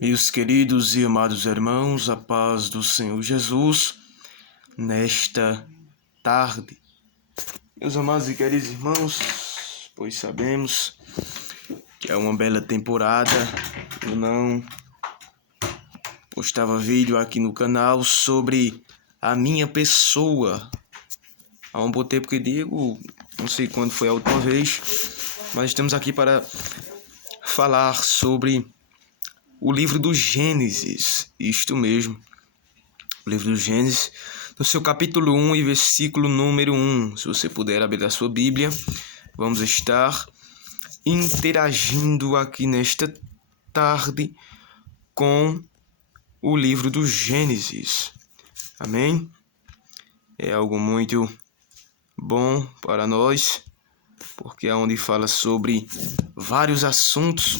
Meus queridos e amados irmãos, a paz do Senhor Jesus, nesta tarde. Meus amados e queridos irmãos, pois sabemos que é uma bela temporada. Eu não postava vídeo aqui no canal sobre a minha pessoa. Há um bom tempo que digo, não sei quando foi a última vez, mas estamos aqui para falar sobre o livro do Gênesis, isto mesmo, o livro do Gênesis, no seu capítulo 1 e versículo número 1. Se você puder abrir a sua Bíblia, vamos estar interagindo aqui nesta tarde com o livro do Gênesis. Amém? É algo muito bom para nós, porque é onde fala sobre vários assuntos.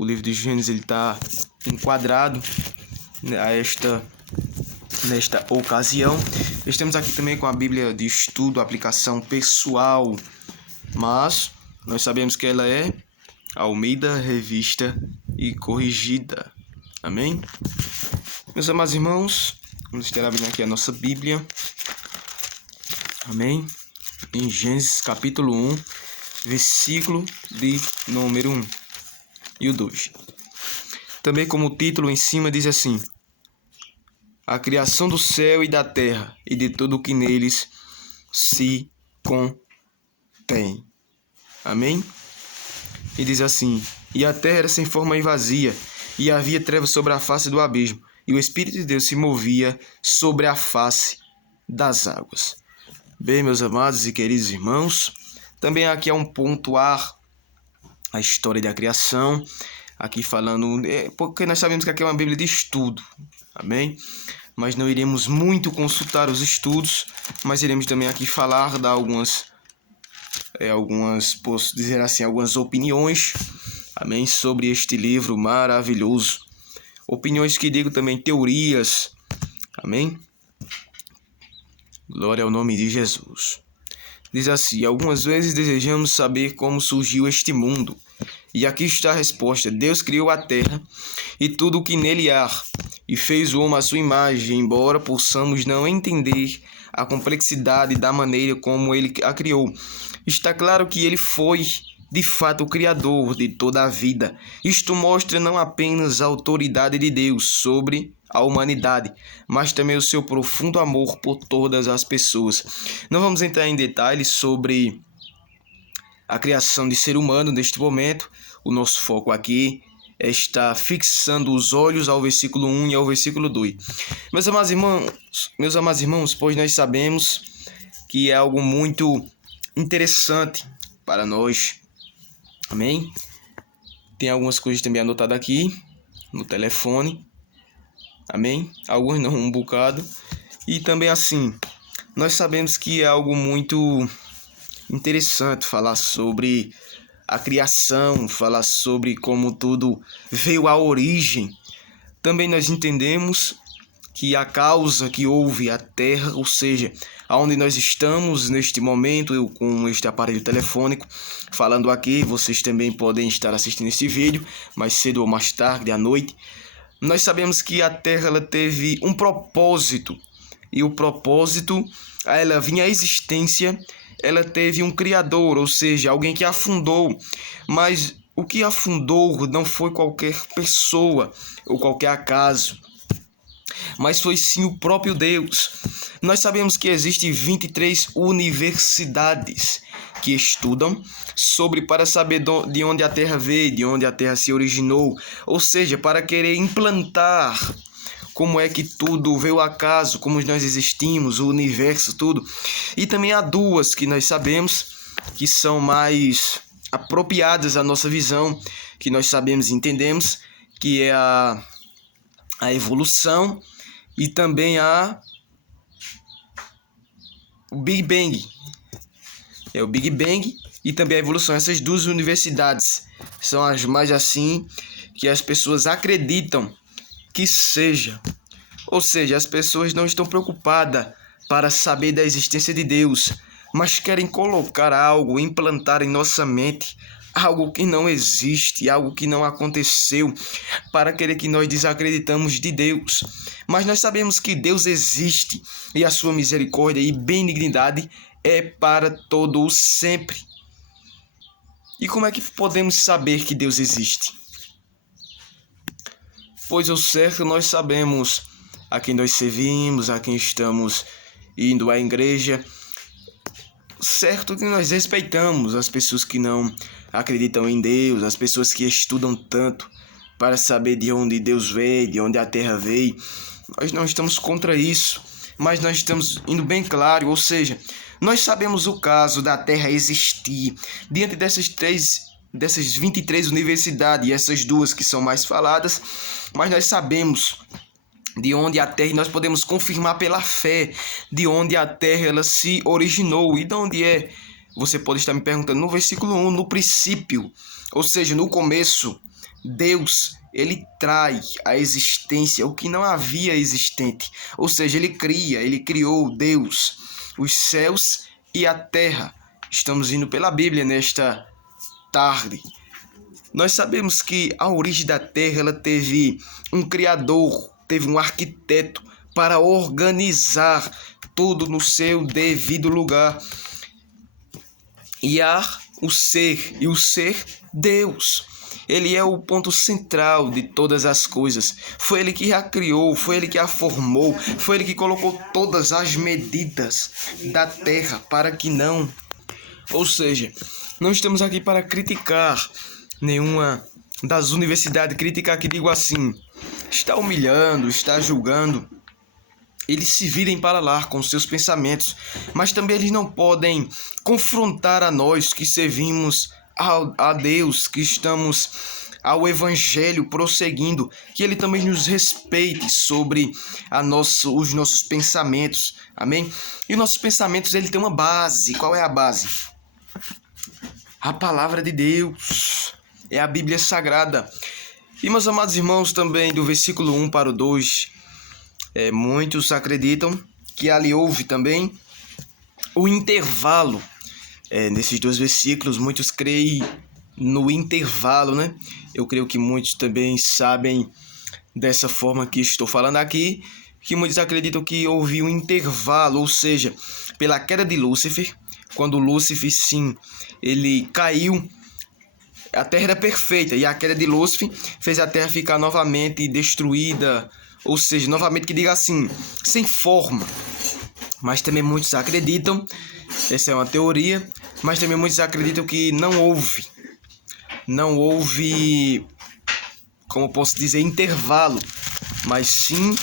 O livro de Gênesis está enquadrado nesta ocasião. Estamos aqui também com a Bíblia de estudo, aplicação pessoal, mas nós sabemos que ela é Almeida, revista e corrigida. Amém? Meus amados irmãos, vamos estar abrindo aqui a nossa Bíblia. Amém? Em Gênesis capítulo 1, versículo de número 1. E o 2. Também como o título em cima diz assim: a criação do céu e da terra e de tudo o que neles se contém. Amém? E diz assim: e a terra era sem forma e vazia, e havia trevas sobre a face do abismo, e o Espírito de Deus se movia sobre a face das águas. Bem, meus amados e queridos irmãos, também aqui há um ponto a história da criação, aqui falando, porque nós sabemos que aqui é uma Bíblia de estudo, amém? Mas não iremos muito consultar os estudos, mas iremos também aqui falar de algumas, posso dizer assim, algumas opiniões, amém? Sobre este livro maravilhoso. Opiniões que digo também teorias, amém? Glória ao nome de Jesus. Diz assim: algumas vezes desejamos saber como surgiu este mundo. E aqui está a resposta. Deus criou a terra e tudo o que nele há, e fez o homem à sua imagem, embora possamos não entender a complexidade da maneira como ele a criou. Está claro que ele foi, de fato, o Criador de toda a vida. Isto mostra não apenas a autoridade de Deus sobre a humanidade, mas também o seu profundo amor por todas as pessoas. Não vamos entrar em detalhes sobre a criação de ser humano neste momento. O nosso foco aqui está fixando os olhos ao versículo 1 e ao versículo 2. Meus amados irmãos, pois nós sabemos que é algo muito interessante para nós. Amém? Tem algumas coisas também anotadas aqui no telefone. Amém? Alguns não, um bocado. E também assim, nós sabemos que é algo muito interessante falar sobre a criação, falar sobre como tudo veio à origem. Também nós entendemos que a causa que houve a terra, ou seja, aonde nós estamos neste momento, eu com este aparelho telefônico falando aqui, vocês também podem estar assistindo esse vídeo mais cedo ou mais tarde, à noite. Nós sabemos que a terra ela teve um propósito, e o propósito, ela vinha à existência, ela teve um criador, ou seja, alguém que afundou, mas o que afundou não foi qualquer pessoa ou qualquer acaso, mas foi sim o próprio Deus. Nós sabemos que existem 23 universidades que estudam para saber de onde a Terra veio, de onde a Terra se originou, ou seja, para querer implantar como é que tudo veio ao acaso, como nós existimos, o universo, tudo. E também há duas que nós sabemos que são mais apropriadas à nossa visão, que nós sabemos e entendemos, que é a evolução e também o Big Bang. É o Big Bang e também a evolução. Essas duas universidades são as mais assim que as pessoas acreditam que seja. Ou seja, as pessoas não estão preocupadas para saber da existência de Deus, mas querem colocar algo, implantar em nossa mente algo que não existe, algo que não aconteceu, para querer que nós desacreditamos de Deus. Mas nós sabemos que Deus existe e a sua misericórdia e benignidade é para todo o sempre. E como é que podemos saber que Deus existe? Pois o certo nós sabemos a quem nós servimos, a quem estamos indo à igreja. Certo que nós respeitamos as pessoas que não acreditam em Deus, as pessoas que estudam tanto para saber de onde Deus veio, de onde a terra veio. Nós não estamos contra isso, mas nós estamos indo bem claro, ou seja, nós sabemos o caso da terra existir diante dessas 23 universidades, e essas duas que são mais faladas, mas nós sabemos de onde a terra, e nós podemos confirmar pela fé de onde a terra ela se originou. E de onde é? Você pode estar me perguntando no versículo 1, no princípio, ou seja, no começo, Deus, ele traz à existência o que não havia existente. Ou seja, ele criou Deus, os céus e a terra. Estamos indo pela Bíblia nesta tarde. Nós sabemos que a origem da terra ela teve um criador, teve um arquiteto para organizar tudo no seu devido lugar. E há o ser, e o ser Deus. Ele é o ponto central de todas as coisas. Foi ele que a criou, foi ele que a formou, foi ele que colocou todas as medidas da terra para que não... Ou seja, não estamos aqui para criticar nenhuma das universidades, criticar que digo assim, está humilhando, está julgando. Eles se virem para lá com seus pensamentos, mas também eles não podem confrontar a nós que servimos a Deus, que estamos ao Evangelho prosseguindo, que Ele também nos respeite sobre os nossos pensamentos, amém? E nossos pensamentos, ele tem uma base. Qual é a base? A palavra de Deus, é a Bíblia Sagrada. E meus amados irmãos, também do versículo 1 para o 2, muitos acreditam que ali houve também o intervalo. Nesses dois versículos, muitos creem no intervalo, né? Eu creio que muitos também sabem dessa forma que estou falando aqui, que muitos acreditam que houve um intervalo, ou seja, pela queda de Lúcifer, quando Lúcifer, sim, ele caiu, a terra era perfeita, e a queda de Lúcifer fez a terra ficar novamente destruída, ou seja, novamente que diga assim, sem forma. Mas também muitos acreditam, essa é uma teoria, mas também muitos acreditam que não houve, como posso dizer, intervalo, mas sim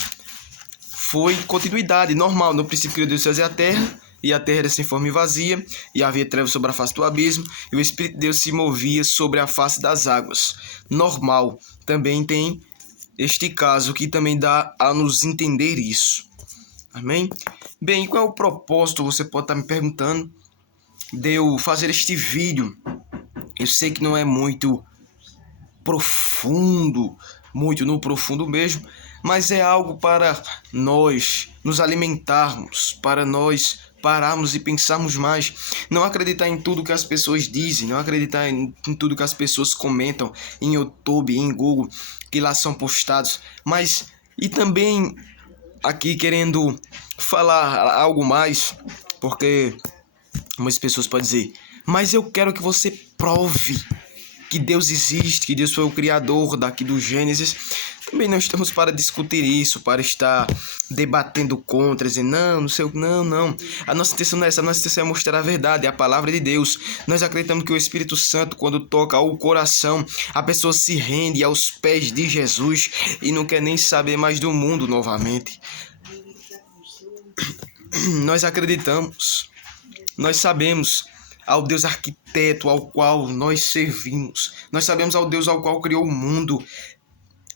foi continuidade normal. No princípio criou Deus os céus e a terra era sem forma e vazia, e havia trevas sobre a face do abismo, e o Espírito de Deus se movia sobre a face das águas. Normal. Também tem este caso que também dá a nos entender isso. Amém? Bem, qual é o propósito? Você pode estar me perguntando de eu fazer este vídeo. Eu sei que não é muito profundo, muito no profundo mesmo, mas é algo para nós nos alimentarmos, para nós pararmos e pensarmos mais, não acreditar em tudo que as pessoas dizem, não acreditar em tudo que as pessoas comentam em YouTube, em Google, que lá são postados, mas e também aqui querendo falar algo mais, porque muitas pessoas podem dizer, mas eu quero que você prove que Deus existe, que Deus foi o criador daqui do Gênesis. Também não estamos para discutir isso, para estar debatendo contra, dizendo não. A nossa intenção não é essa, a nossa intenção é mostrar a verdade, a palavra de Deus. Nós acreditamos que o Espírito Santo, quando toca o coração, a pessoa se rende aos pés de Jesus e não quer nem saber mais do mundo novamente. Nós acreditamos, nós sabemos ao Deus arquiteto ao qual nós servimos. Nós sabemos ao Deus ao qual criou o mundo.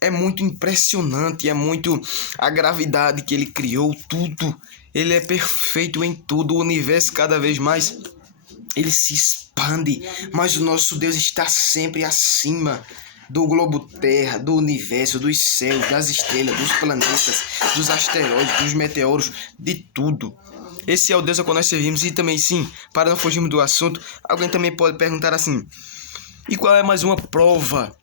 É muito impressionante, é muito a gravidade que ele criou, tudo. Ele é perfeito em tudo, o universo cada vez mais, ele se expande. Mas o nosso Deus está sempre acima do globo terra, do universo, dos céus, das estrelas, dos planetas, dos asteroides, dos meteoros, de tudo. Esse é o Deus ao qual nós servimos. E também, sim, para não fugirmos do assunto, alguém também pode perguntar assim, E qual é mais uma prova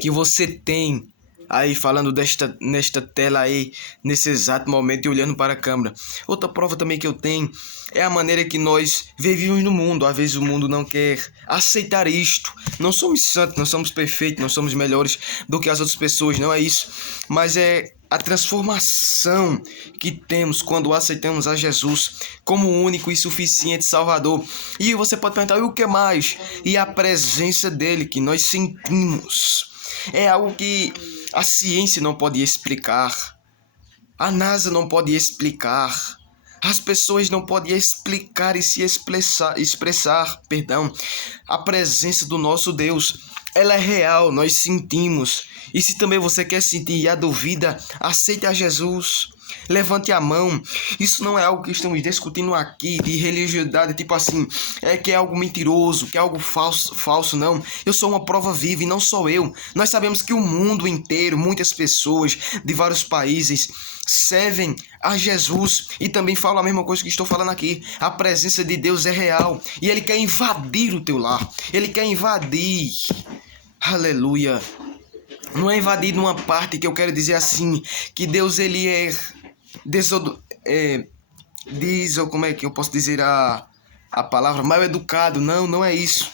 que você tem aí falando nesta tela aí, nesse exato momento e olhando para a câmera? Outra prova também que eu tenho é a maneira que nós vivemos no mundo. Às vezes o mundo não quer aceitar isto. Não somos santos, não somos perfeitos, não somos melhores do que as outras pessoas, não é isso. Mas é a transformação que temos quando aceitamos a Jesus como o único e suficiente Salvador. E você pode perguntar, e o que mais? E a presença dele que nós sentimos. É algo que a ciência não pode explicar. A NASA não pode explicar. As pessoas não podem explicar e se expressar, a presença do nosso Deus. Ela é real, nós sentimos. E se também você quer sentir e a duvida, aceite a Jesus. Levante a mão. Isso não é algo que estamos discutindo aqui de religiosidade, tipo assim, que é algo mentiroso, que é algo falso, não. Eu sou uma prova viva e não sou eu. Nós sabemos que o mundo inteiro, muitas pessoas de vários países servem a Jesus e também falam a mesma coisa que estou falando aqui. A presença de Deus é real e Ele quer invadir o teu lar. Ele quer invadir. Aleluia. Não é invadir numa parte que eu quero dizer assim, que Deus ele como é que eu posso dizer a palavra, mal educado. Não é isso.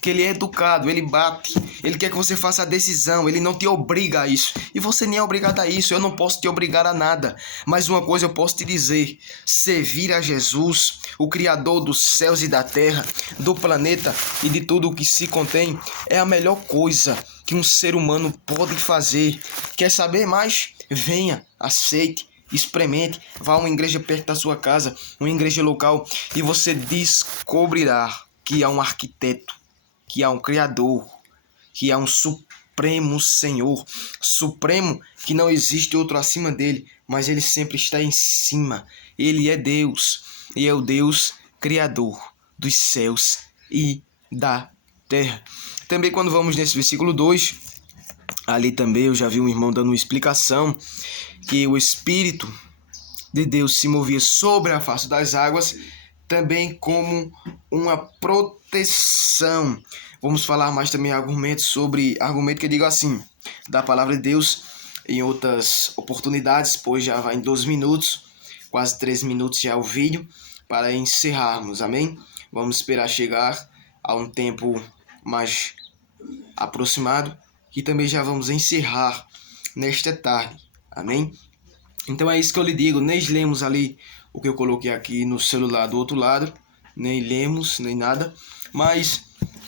Que ele é educado, ele bate, ele quer que você faça a decisão, ele não te obriga a isso. E você nem é obrigado a isso, eu não posso te obrigar a nada. Mas uma coisa eu posso te dizer, servir a Jesus, o Criador dos céus e da terra, do planeta e de tudo o que se contém, é a melhor coisa que um ser humano pode fazer. Quer saber mais? Venha, aceite, experimente, vá a uma igreja perto da sua casa, uma igreja local, e você descobrirá que há um arquiteto, que há um Criador, que há um Supremo Senhor, Supremo, que não existe outro acima dele, mas ele sempre está em cima. Ele é Deus, e é o Deus Criador dos céus e da terra. Também quando vamos nesse versículo 2, ali também eu já vi um irmão dando uma explicação, que o Espírito de Deus se movia sobre a face das águas, também como uma proteção. Vamos falar mais também argumento que eu digo assim, da palavra de Deus em outras oportunidades, pois já vai em 12 minutos, quase 3 minutos já o vídeo, para encerrarmos, amém? Vamos esperar chegar a um tempo mais aproximado, que também já vamos encerrar nesta tarde, amém? Então é isso que eu lhe digo, nem lemos ali o que eu coloquei aqui no celular do outro lado, nem lemos, nem nada, mas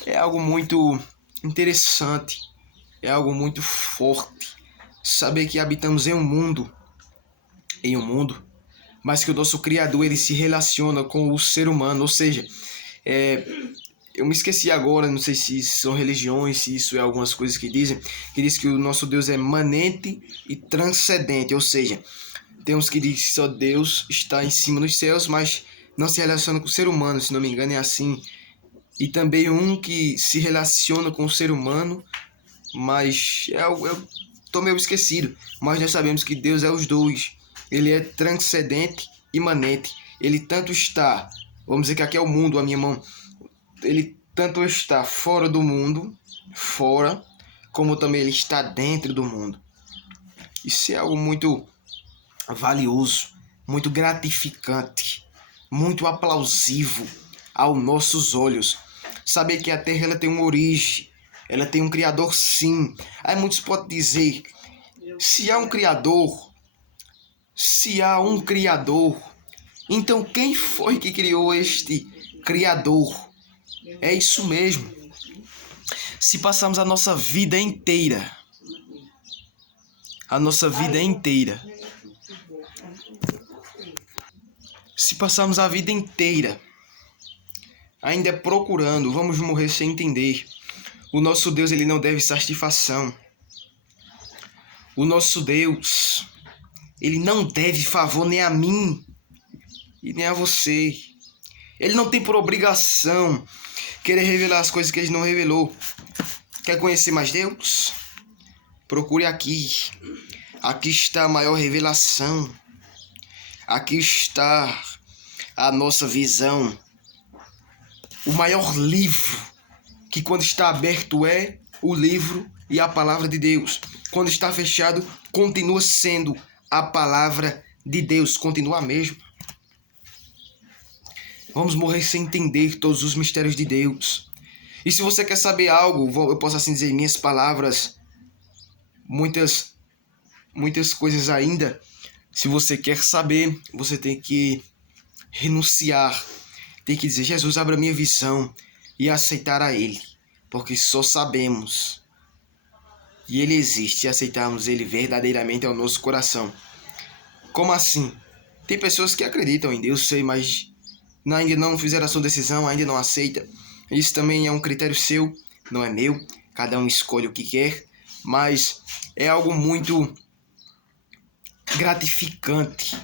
é algo muito interessante, é algo muito forte, saber que habitamos em um mundo, mas que o nosso Criador ele se relaciona com o ser humano, ou seja, eu me esqueci agora, não sei se isso são religiões, se isso é algumas coisas que diz que o nosso Deus é imanente e transcendente, ou seja, temos que dizer que só Deus está em cima dos céus, mas não se relaciona com o ser humano, se não me engano é assim. E também um que se relaciona com o ser humano, mas eu estou meio esquecido. Mas nós sabemos que Deus é os dois. Ele é transcendente e imanente. Ele tanto está, vamos dizer que aqui é o mundo, a minha mão. Ele tanto está fora do mundo, como também ele está dentro do mundo. Isso é algo muito valioso, muito gratificante, muito aplausivo aos nossos olhos. Saber que a Terra ela tem uma origem, ela tem um Criador, sim. Aí muitos podem dizer, se há um Criador, então quem foi que criou este Criador? É isso mesmo. Se passarmos a nossa vida inteira ainda procurando, vamos morrer sem entender. O nosso Deus ele não deve satisfação. O nosso Deus ele não deve favor nem a mim e nem a você. Ele não tem por obrigação querer revelar as coisas que ele não revelou. Quer conhecer mais Deus? Procure aqui. Aqui está a maior revelação. Aqui está a nossa visão. O maior livro que quando está aberto é o livro e a palavra de Deus. Quando está fechado, continua sendo a palavra de Deus, continua a mesma. Vamos morrer sem entender todos os mistérios de Deus. E se você quer saber algo, eu posso assim dizer em minhas palavras, muitas coisas ainda. Se você quer saber, você tem que renunciar. Tem que dizer, Jesus, abra minha visão e aceitar a Ele. Porque só sabemos e Ele existe e aceitarmos Ele verdadeiramente ao nosso coração. Como assim? Tem pessoas que acreditam em Deus, sei, mas ainda não fizeram a sua decisão, ainda não aceita. Isso também é um critério seu, não é meu. Cada um escolhe o que quer, mas é algo muito gratificante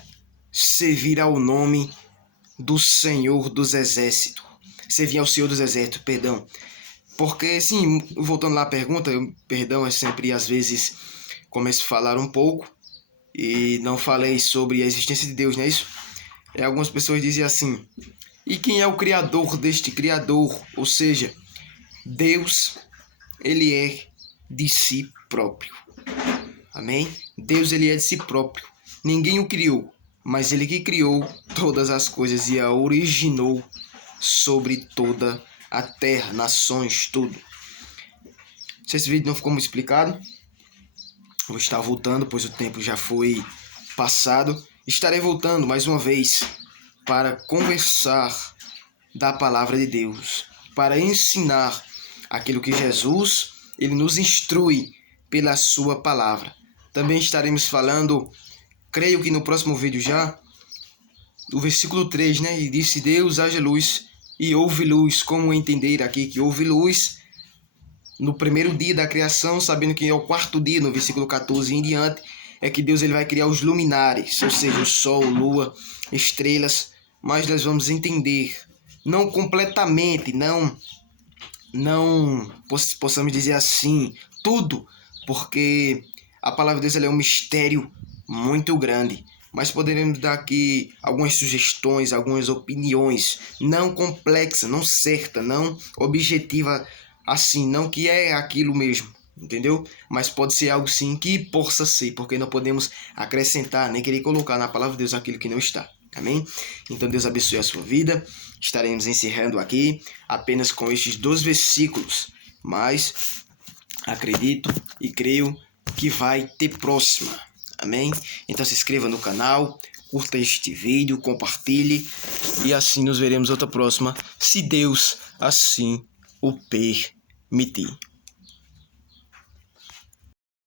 servir ao nome do Senhor dos Exércitos. Servir ao Senhor dos Exércitos, perdão. Porque, sim, voltando lá à pergunta, perdão, é sempre, às vezes, começo a falar um pouco e não falei sobre a existência de Deus, não é isso? Algumas pessoas dizem assim, e quem é o criador deste criador? Ou seja, Deus, ele é de si próprio. Amém? Deus, ele é de si próprio. Ninguém o criou, mas ele que criou todas as coisas e a originou sobre toda a terra, nações, tudo. Se esse vídeo não ficou muito explicado, vou estar voltando, pois o tempo já foi passado. Estarei voltando mais uma vez para conversar da palavra de Deus, para ensinar aquilo que Jesus, ele nos instrui pela sua palavra. Também estaremos falando, creio que no próximo vídeo já, do versículo 3, né? E disse Deus, haja luz, e houve luz. Como entender aqui que houve luz no primeiro dia da criação, sabendo que é o quarto dia, no versículo 14 em diante, é que Deus ele vai criar os luminares, ou seja, o sol, lua, estrelas, mas nós vamos entender, não completamente, não possamos dizer assim, tudo, porque a palavra de Deus ela é um mistério muito grande, mas poderemos dar aqui algumas sugestões, algumas opiniões, não complexa, não certa, não objetiva assim, não que é aquilo mesmo, entendeu? Mas pode ser algo sim que possa ser, porque não podemos acrescentar, nem querer colocar na palavra de Deus aquilo que não está. Amém? Então Deus abençoe a sua vida. Estaremos encerrando aqui apenas com estes 2 versículos, mas acredito e creio que vai ter próxima. Amém? Então se inscreva no canal, curta este vídeo, compartilhe e assim nos veremos outra próxima, se Deus assim o permitir.